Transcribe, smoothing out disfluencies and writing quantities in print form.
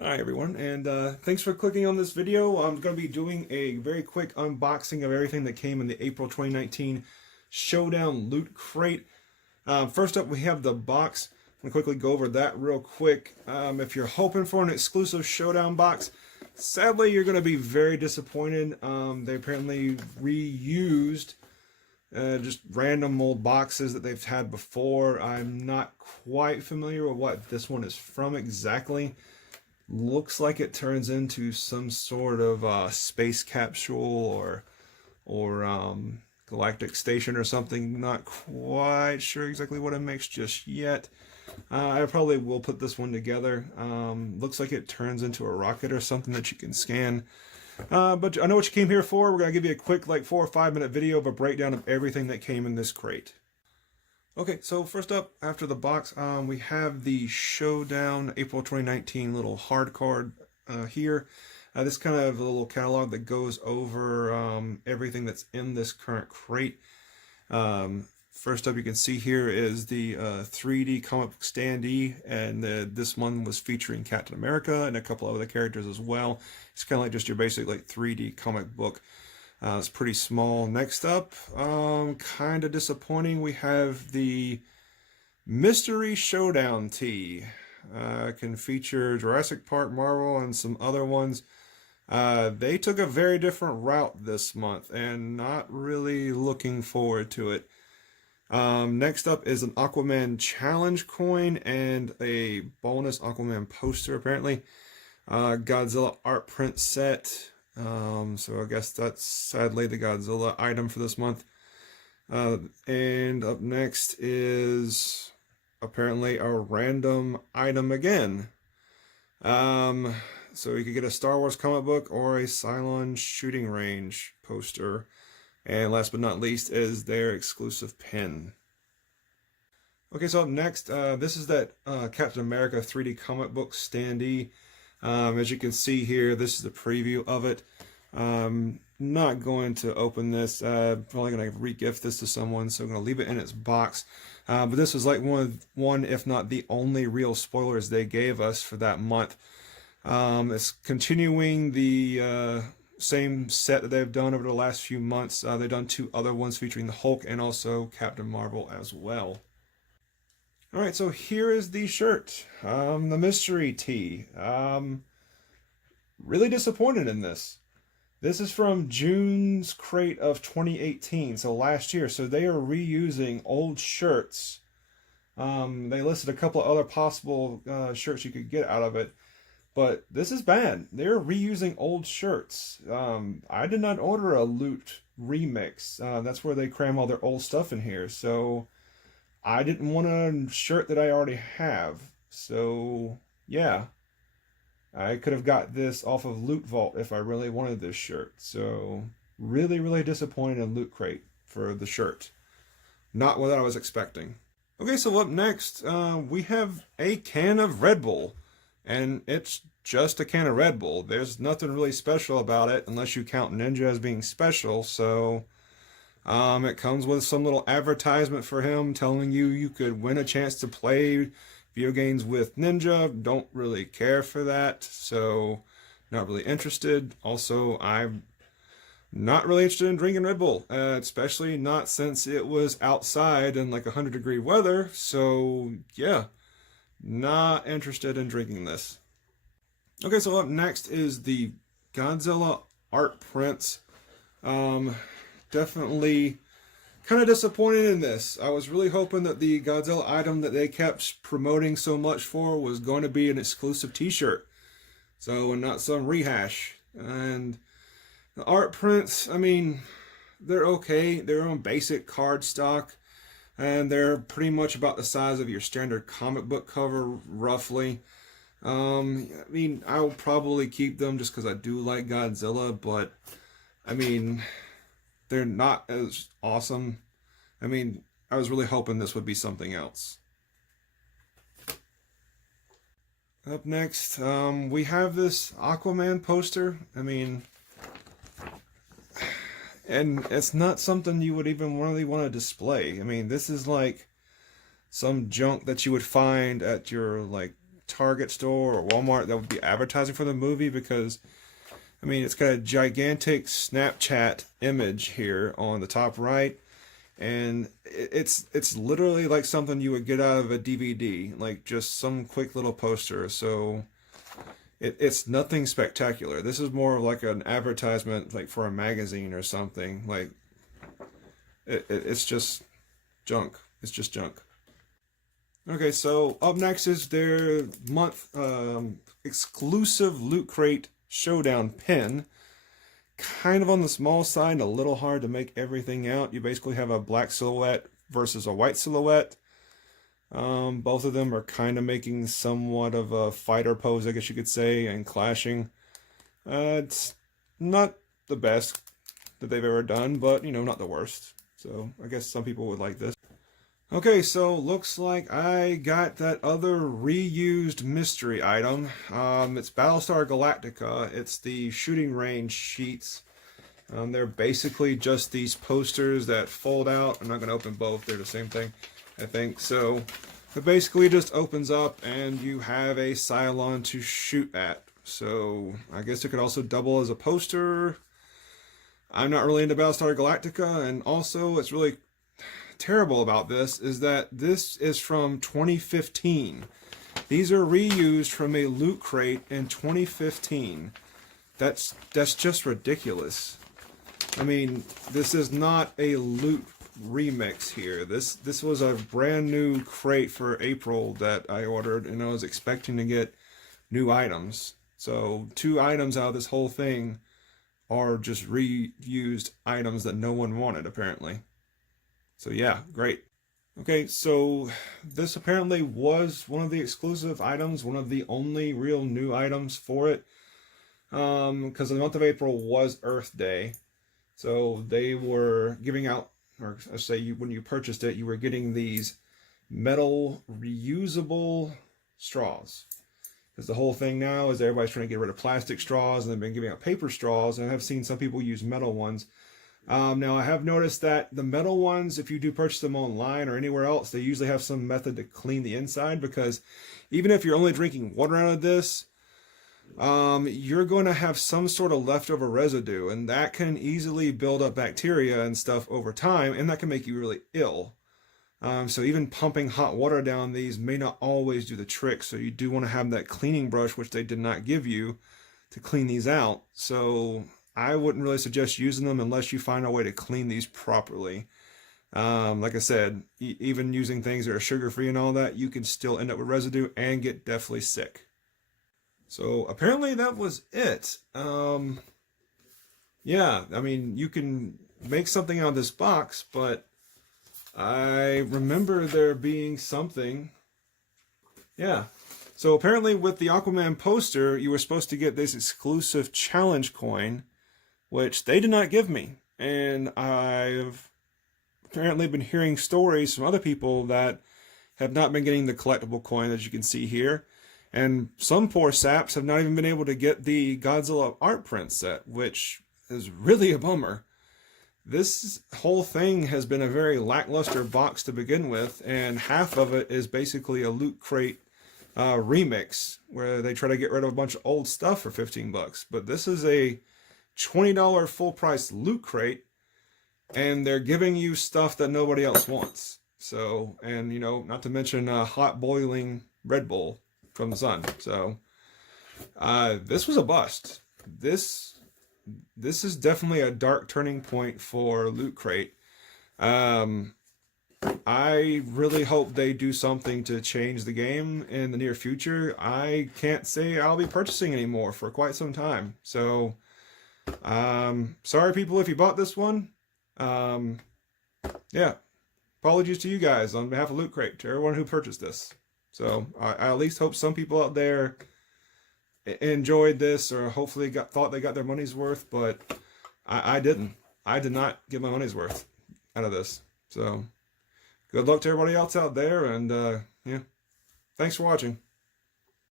Hi everyone, and thanks for clicking on this video. I'm going to be doing a very quick unboxing of everything that came in the April 2019 Showdown Loot Crate. First up, we have the box. I'm going to quickly go over that real quick. If you're hoping for an exclusive Showdown box, sadly you're going to be very disappointed. They apparently reused just random old boxes that they've had before. I'm not quite familiar with what this one is from exactly. Looks like it turns into some sort of space capsule or galactic station or something. Not quite sure exactly what it makes just yet. I probably will put this one together. Looks like it turns into a rocket or something that you can scan. But I know what you came here for. We're going to give you a quick 4 or 5 minute video of a breakdown of everything that came in this crate. Okay, so first up, after the box, we have the Showdown April 2019 little hard card here. This kind of a little catalog that goes over everything that's in this current crate. First up, you can see here is the 3D comic book standee, and this one was featuring Captain America and a couple of other characters as well. It's kind of like just your basic 3D comic book. It's pretty small. Next up, kind of disappointing, we have the Mystery Showdown tee. Can feature Jurassic Park, Marvel, and some other ones. They took a very different route this month, and not really looking forward to it. Next up is an Aquaman challenge coin and a bonus Aquaman poster, apparently. Godzilla art print set. So I guess that's sadly the Godzilla item for this month. And up next is apparently a random item again. So you could get a Star Wars comic book or a Cylon shooting range poster. And last but not least is their exclusive pin. Okay, so up next, this is that Captain America 3D comic book standee. As you can see here, this is the preview of it. Not going to open this. Probably going to re-gift this to someone, so I'm going to leave it in its box. But this was like one, if not the only real spoilers they gave us for that month. It's continuing the same set that they've done over the last few months. They've done 2 other ones featuring the Hulk and also Captain Marvel as well. Alright, so here is the shirt, the mystery tee. Really disappointed in this. This is from June's crate of 2018, so last year. So they are reusing old shirts. They listed a couple of other possible shirts you could get out of it. But this is bad. They're reusing old shirts. I did not order a Loot remix. That's where they cram all their old stuff in here. So I didn't want a shirt that I already have. So yeah, I could have got this off of Loot Vault if I really wanted this shirt. So really, really disappointed in Loot Crate for the shirt. Not what I was expecting. Okay, so up next, we have a can of Red Bull. And it's just a can of Red Bull. There's nothing really special about it unless you count Ninja as being special. So it comes with some little advertisement for him telling you you could win a chance to play video games with Ninja. Don't really care for that, so not really interested. Also, I'm not really interested in drinking Red Bull, especially not since it was outside in like 100-degree weather. So yeah, not interested in drinking this. Okay, so up next is the Godzilla art prints. Definitely kind of disappointed in this. I was really hoping that the Godzilla item that they kept promoting so much for was going to be an exclusive t-shirt. So, and not some rehash. And the art prints, I mean, they're okay. They're on basic cardstock. And they're pretty much about the size of your standard comic book cover, roughly. I mean, I'll probably keep them just because I do like Godzilla, but, I mean, they're not as awesome. I mean, I was really hoping this would be something else. Up next, we have this Aquaman poster. I mean, and it's not something you would even really want to display. I mean, this is like some junk that you would find at your Target store or Walmart that would be advertising for the movie, because I mean, it's got a gigantic Snapchat image here on the top right, and it's literally like something you would get out of a DVD, like just some quick little poster. So it's nothing spectacular. This is more like an advertisement, like for a magazine or something. Like it's just junk. It's just junk. Okay, so up next is their month exclusive Loot Crate Showdown pin. Kind of on the small side, a little hard to make everything out. You basically have a black silhouette versus a white silhouette. Both of them are kind of making somewhat of a fighter pose, I guess you could say, and clashing. It's not the best that they've ever done, but, you know, not the worst. So I guess some people would like this. Okay, so looks like I got that other reused mystery item. It's Battlestar Galactica. It's the shooting range sheets. They're basically just these posters that fold out. I'm not going to open both. They're the same thing, I think. So it basically just opens up and you have a Cylon to shoot at. So I guess it could also double as a poster. I'm not really into Battlestar Galactica, and also it's really terrible about this is that this is from 2015. These are reused from a Loot Crate in 2015. That's just ridiculous. I mean, this is not a Loot remix here. This was a brand new crate for April that I ordered, and I was expecting to get new items. So 2 items out of this whole thing are just reused items that no one wanted, apparently. So yeah, great. Okay, so this apparently was one of the exclusive items, one of the only real new items for it. Because the month of April was Earth Day. So they were giving out, or I say when you purchased it, you were getting these metal reusable straws. Because the whole thing now is everybody's trying to get rid of plastic straws, and they've been giving out paper straws, and I've seen some people use metal ones. Now, I have noticed that the metal ones, if you do purchase them online or anywhere else, they usually have some method to clean the inside, because even if you're only drinking water out of this, you're going to have some sort of leftover residue, and that can easily build up bacteria and stuff over time, and that can make you really ill. So even pumping hot water down these may not always do the trick, so you do want to have that cleaning brush, which they did not give you, to clean these out. So I wouldn't really suggest using them unless you find a way to clean these properly. Like I said, even using things that are sugar-free and all that, you can still end up with residue and get deathly sick. So apparently that was it. Yeah, I mean, you can make something out of this box, but I remember there being something. Yeah. So apparently with the Aquaman poster, you were supposed to get this exclusive challenge coin, which they did not give me. And I've apparently been hearing stories from other people that have not been getting the collectible coin, as you can see here. And some poor saps have not even been able to get the Godzilla art print set, which is really a bummer. This whole thing has been a very lackluster box to begin with, and half of it is basically a Loot Crate remix, where they try to get rid of a bunch of old stuff for 15 bucks. But this is a $20 full price Loot Crate, and they're giving you stuff that nobody else wants. So, and you know, not to mention hot boiling Red Bull from the sun. So this was a bust. This is definitely a dark turning point for Loot Crate. I really hope they do something to change the game in the near future. I can't say I'll be purchasing anymore for quite some time. So sorry people if you bought this one. Yeah, apologies to you guys on behalf of Loot Crate, to everyone who purchased this. So I at least hope some people out there enjoyed this, or hopefully thought they got their money's worth, but I didn't. I did not get my money's worth out of this. So good luck to everybody else out there, and yeah, thanks for watching.